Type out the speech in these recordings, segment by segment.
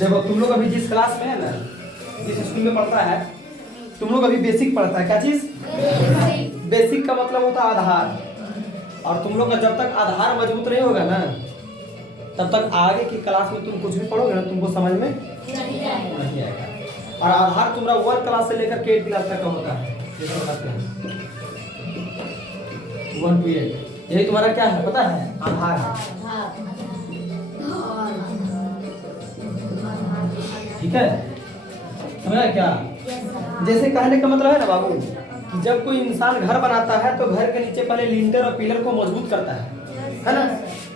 देखो तुम लोग अभी जिस क्लास में है ना, जिस स्कूल में पढ़ता है, तुम लोग अभी बेसिक पढ़ता है। क्या चीज? बेसिक का मतलब होता है आधार। और तुम लोग का जब तक आधार मजबूत नहीं होगा ना, तब तक आगे की क्लास में तुम कुछ भी पढ़ोगे ना, तुमको समझ में नहीं आएगा। और आधार तुम्हारा 1 क्लास से लेकर के 8 क्लास तक का होता है। 1 to 8 यही तुम्हारा क्या है पता है? आधार है। ठीक है, समझा क्या? जैसे कहने का मतलब है ना बाबू, कि जब कोई इंसान घर बनाता है तो घर के नीचे पहले लिंटर और पिलर को मजबूत करता है ना,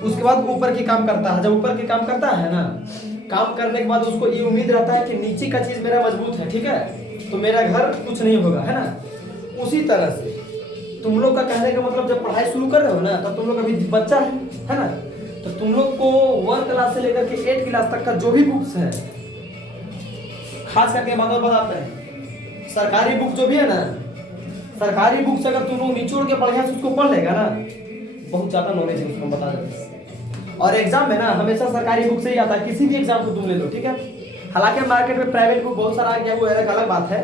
उसके बाद ऊपर की काम करता है। जब ऊपर की काम करता है ना, काम करने के बाद उसको ये उम्मीद रहता है कि नीचे का चीज मेरा मजबूत है, ठीक है, तो मेरा घर कुछ नहीं होगा, है ना। उसी तरह से तुम लोग का कहने का मतलब, जब पढ़ाई शुरू कर रहे हो ना, तब तुम लोग अभी बच्चा है ना, तो तुम लोग को 1 क्लास से लेकर के 8 क्लास तक का जो भी बुक्स है, खास करके बात बताते हैं, सरकारी बुक जो भी है ना, सरकारी बुक से अगर तुम लोग निचोड़ के बढ़िया से उसको पढ़ लेगा ना, बहुत ज्यादा नॉलेज है उसको, बता देते हैं। और एग्जाम में ना हमेशा सरकारी बुक से ही आता है, किसी भी एग्जाम को तुम ले लो, ठीक है। हालांकि मार्केट में प्राइवेट बुक बहुत सारा आ गया, वो एक अलग बात है,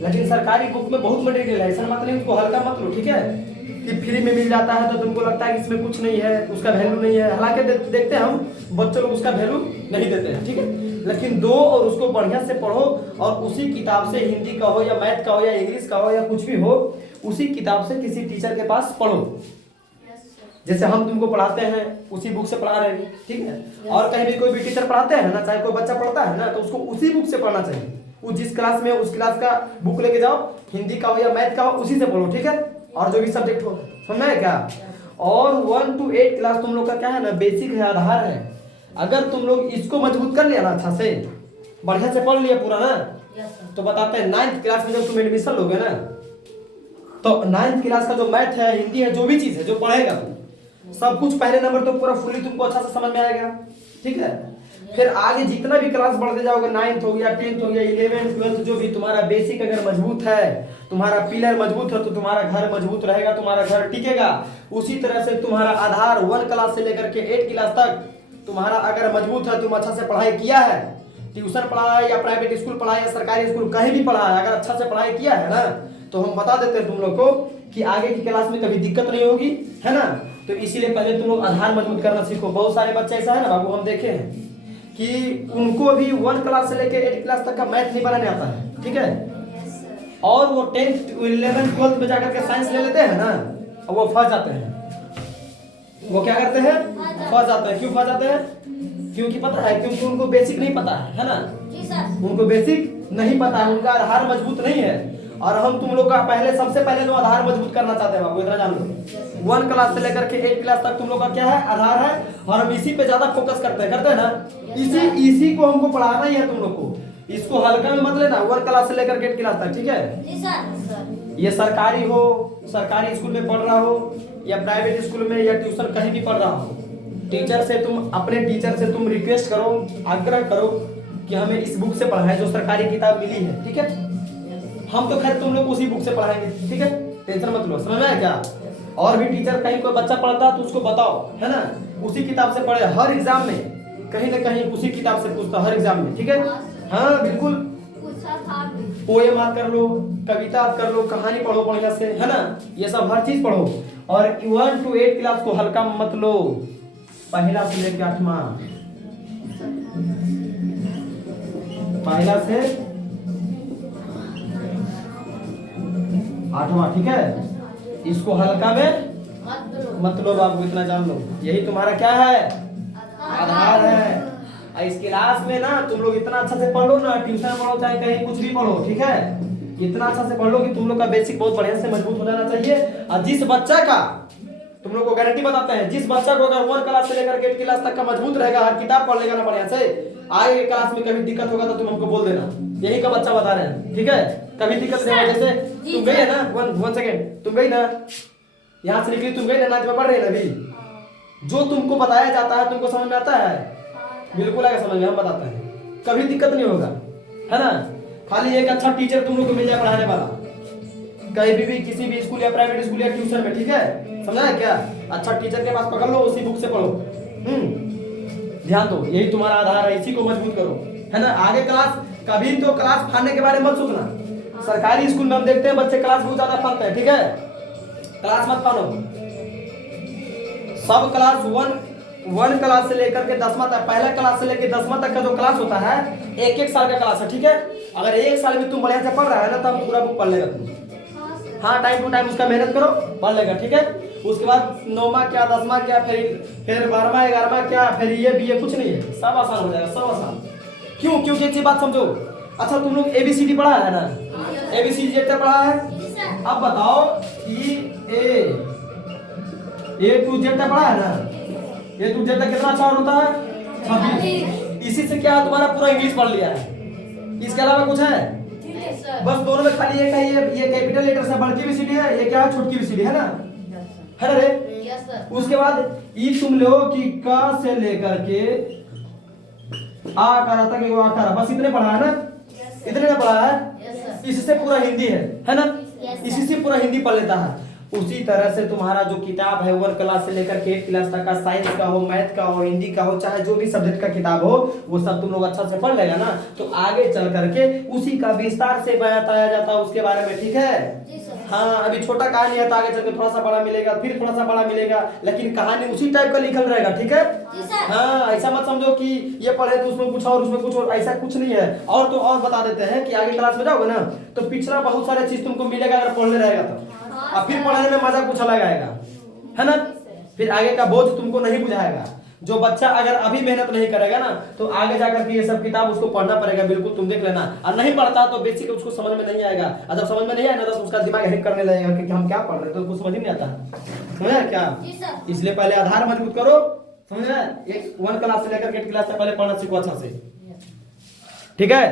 लेकिन सरकारी बुक में बहुत मटेरियल है। ऐसा मत नहीं, उसको हल्का मत लो, ठीक है, कि फ्री में मिल जाता है तो तुमको लगता है कि इसमें कुछ नहीं है, उसका वैल्यू नहीं है। हालांकि देखते हैं हम बच्चों लोग उसका वैल्यू नहीं देते हैं, ठीक है, लेकिन दो और उसको बढ़िया से पढ़ो, और उसी किताब से हिंदी का हो या मैथ का हो या इंग्लिश का हो या कुछ भी हो, उसी किताब से किसी टीचर के पास पढ़ो। जैसे हम तुमको पढ़ाते हैं उसी बुक से पढ़ा रहे हैं, ठीक है। और कहीं भी कोई भी टीचर पढ़ाते हैं ना, चाहे कोई बच्चा पढ़ता है ना, तो उसको उसी बुक से पढ़ना चाहिए। वो जिस क्लास में उस क्लास का बुक लेके जाओ, हिंदी का हो या मैथ का हो, उसी से पढ़ो, ठीक है, और जो भी सब्जेक्ट हो, समझना है क्या। और 1 to 8 क्लास तुम लोग का क्या है ना, बेसिक है, आधार है। अगर तुम लोग इसको मजबूत कर लिया ना, अच्छा से बढ़िया से पढ़ लिया पूरा ना, तो बताते हैं 9th क्लास में जब तुम एडमिशन लोगे ना, तो 9th क्लास का जो मैथ है, हिंदी है, जो भी चीज है जो पढ़ेगा तुम, सब कुछ पहले नंबर तो पूरा फुली तुमको अच्छा से समझ में आएगा, ठीक है। फिर आगे जितना भी क्लास बढ़ते जाओगे, 9th हो गया, 10th हो गया, 11th 12th, जो भी तुम्हारा बेसिक अगर मजबूत है, तुम्हारा पिलर मजबूत है, तो तुम्हारा घर मजबूत रहेगा, तुम्हारा घर टिकेगा। उसी तरह से तुम्हारा आधार 1 क्लास से लेकर के 8 क्लास तक तुम्हारा अगर मजबूत है, तुम अच्छा से पढ़ाई किया है, ट्यूशन पढ़ा है या प्राइवेट स्कूल पढ़ा है या सरकारी स्कूल कहीं भी पढ़ा है, अगर अच्छा से पढ़ाई किया है ना, तो हम बता देते हैं तुम लोग को कि आगे की क्लास में कभी दिक्कत नहीं होगी, है ना। तो इसीलिए पहले तुम लोग आधार मजबूत करना सीखो। बहुत सारे बच्चे ऐसा है ना बाबू, हम देखे हैं कि उनको भी 1 क्लास से लेकर 8 क्लास तक का मैथ नहीं बनाने आता है, ठीक है, और वो 10th 11th 12th में जाकर के साइंस ले लेते हैं ना, और वो फंस जाते हैं। वो क्या करते हैं? फंस जाते हैं। क्यों फंस जाते हैं? क्योंकि पता है, क्योंकि उनको बेसिक नहीं पता है ना, उनको बेसिक नहीं पता है, उनका आधार मजबूत नहीं है। और हम तुम लोग का पहले, सबसे पहले तो आधार मजबूत करना चाहते हैं बाबू, इतना जान लो। 1 क्लास से लेकर के 8 क्लास तक तुम लोग का क्या है? आधार है, और हम इसी पे ज्यादा फोकस करते हैं ना। इसी को हमको पढ़ाना ही है तुम लोग को, इसको हल्का में मत लेना। 1 क्लास से लेकर के 8 क्लास तक, ठीक है। ये सरकारी हो, सरकारी स्कूल में पढ़ रहा हो, या प्राइवेट स्कूल में या ट्यूशन कहीं भी पढ़ रहा हो, टीचर से तुम, अपने टीचर से तुम रिक्वेस्ट करो, आग्रह करो कि हमें इस बुक से पढ़ाएं जो सरकारी किताब मिली है, ठीक है। हम तो खैर तुम लोग उसी बुक से पढ़ाएंगे, ठीक है, टेंशन मत लो, समझ में आया क्या। और भी टीचर कहीं कोई बच्चा पढ़ता है तो उसको बताओ, है ना, उसी किताब से पढ़े। हर एग्जाम में कहीं ना कहीं उसी किताब से पूछता, हर एग्जाम में, ठीक है। हाँ बिल्कुल, पोएम याद कर लो, कविता याद कर लो, कहानी पढ़ो बढ़िया से, है ना, ये सब हर चीज पढ़ो। और 1 to 8 क्लास को हल्का मत लो, पहला से लेकर 8वां, पहला से 8वां, ठीक है, इसको हल्का में मत लो बाबू, इतना जान लो। यही तुम्हारा क्या है? आधार है। इस क्लास में ना तुम लोग इतना अच्छा से पढ़ लो ना, ट्यूशन पढ़ो चाहे कहीं कुछ भी पढ़ो, ठीक है, इतना अच्छा से पढ़ लो कि तुम लोग का बेसिक बहुत बढ़िया से मजबूत हो जाना चाहिए। और जिस बच्चा का, तुम लोग को गारंटी बताते हैं, जिस बच्चा को अगर 1 क्लास से लेकर 8 क्लास तक का मजबूत रहेगा, हर किताब पढ़ लेगा ना बढ़िया से, आगे क्लास में कभी दिक्कत होगा तो तुम हमको बोल देना। यही का बच्चा बता रहे हैं, ठीक है, कभी दिक्कत नहीं होगा। जैसे तुम गई है ना, 1 सेकेंड, तुम गई ना, यहाँ से निकली, तुम गई ना, में पढ़ रही है ना अभी, जो तुमको बताया जाता है तुमको समझ में आता है? बिल्कुल आगे समझ में, हम बताते हैं, कभी दिक्कत नहीं होगा, है ना। खाली एक अच्छा टीचर तुम लोग को मिल जाए पढ़ाने वाला, कहीं भी किसी भी स्कूल या प्राइवेट स्कूल या ट्यूशन में, ठीक है, समझा है क्या। अच्छा टीचर के पास पकड़ लो, उसी बुक से पढ़ो, ध्यान दो, यही तुम्हारा आधार है, इसी को मजबूत करो। है ना। आगे क्लास कभी तो क्लास फाड़ने के बारे में मत सोचना। सरकारी स्कूल में हम देखते हैं बच्चे क्लास बहुत ज्यादा फाड़ते हैं, ठीक है, क्लास मत फाड़ो। सब क्लास वन क्लास से लेकर के 10वां तक, पहला क्लास से लेकर 10वां तक का जो क्लास होता है 1-1 साल का क्लास है, ठीक है। अगर 1 साल में तुम बढ़िया से पढ़ रहा है ना तब पूरा बुक पढ़ लेगा तुम। हाँ, टाइम टू टाइम उसका मेहनत करो, पढ़ लेगा, ठीक है। उसके बाद 9वां क्या, 10वां क्या, फिर 12वां 11वां क्या, फिर ये BA कुछ नहीं है, सब आसान हो जाएगा, सब आसान। क्यों? क्योंकि एक चीज बात समझो। अच्छा, तुम लोग ABCD पढ़ा है ना, ABCD जितना पढ़ा है। अब बताओ कि A to Z तक पढ़ा है ना, A to Z तक कितना अच्छा होता है? 26। इसी से क्या तुम्हारा पूरा इंग्लिश पढ़ लिया है, इसके अलावा कुछ है? बस दोनों में खाली एक है, ये कैपिटल लेटर से बड़ी ABCD है, ये क्या है, छोटी ABCD है ना, है ना रे। उसके बाद ई तुम लो कि क से लेकर के आ तक एगो आकार, बस इतने पढ़ा है ना, इतने ने पढ़ा है। इससे पूरा हिंदी है ना, इसी से पूरा हिंदी पढ़ लेता है। उसी तरह से तुम्हारा जो किताब है 1 क्लास से लेकर के 8 क्लास तक का, साइंस का हो, मैथ का हो, हिंदी का हो, चाहे जो भी सब्जेक्ट का किताब हो, वो सब तुम लोग अच्छा से पढ़ लेगा ना, तो आगे चल करके उसी का विस्तार से बताया जाता है उसके बारे में, ठीक है। हाँ, अभी छोटा कहानी है तो आगे चल के थोड़ा सा बड़ा मिलेगा, फिर थोड़ा सा बड़ा मिलेगा, लेकिन कहानी उसी टाइप का लिखल रहेगा, ठीक है। हाँ, ऐसा मत समझो कि ये पढ़े तो उसमें कुछ और उसमें कुछ और, ऐसा कुछ नहीं है। और तो और बता देते हैं कि आगे क्लास में जाओगे ना तो पिछला बहुत सारे चीज तुमको मिलेगा अगर पढ़ने रहेगा तो, और फिर पढ़ने में मजा कुछ अलग आएगा, है ना। फिर आगे का बोझ तुमको नहीं बुझाएगा। जो बच्चा अगर अभी मेहनत नहीं करेगा ना तो आगे जाकर के ये सब किताब उसको पढ़ना पड़ेगा, बिल्कुल तुम देख लेना। और नहीं पढ़ता तो बेसिक उसको समझ में नहीं आएगा, और जब समझ में नहीं आएगा तो उसका दिमाग हैक करने लगेगा कि हम क्या पढ़ रहे हैं, तो उसको समझ ही नहीं आता, समझा क्या। इसलिए पहले आधार मजबूत करो, समझ रहे। 1 क्लास से लेकर 8 क्लास तक पहले पढ़ना सीखो अच्छा से, ठीक है।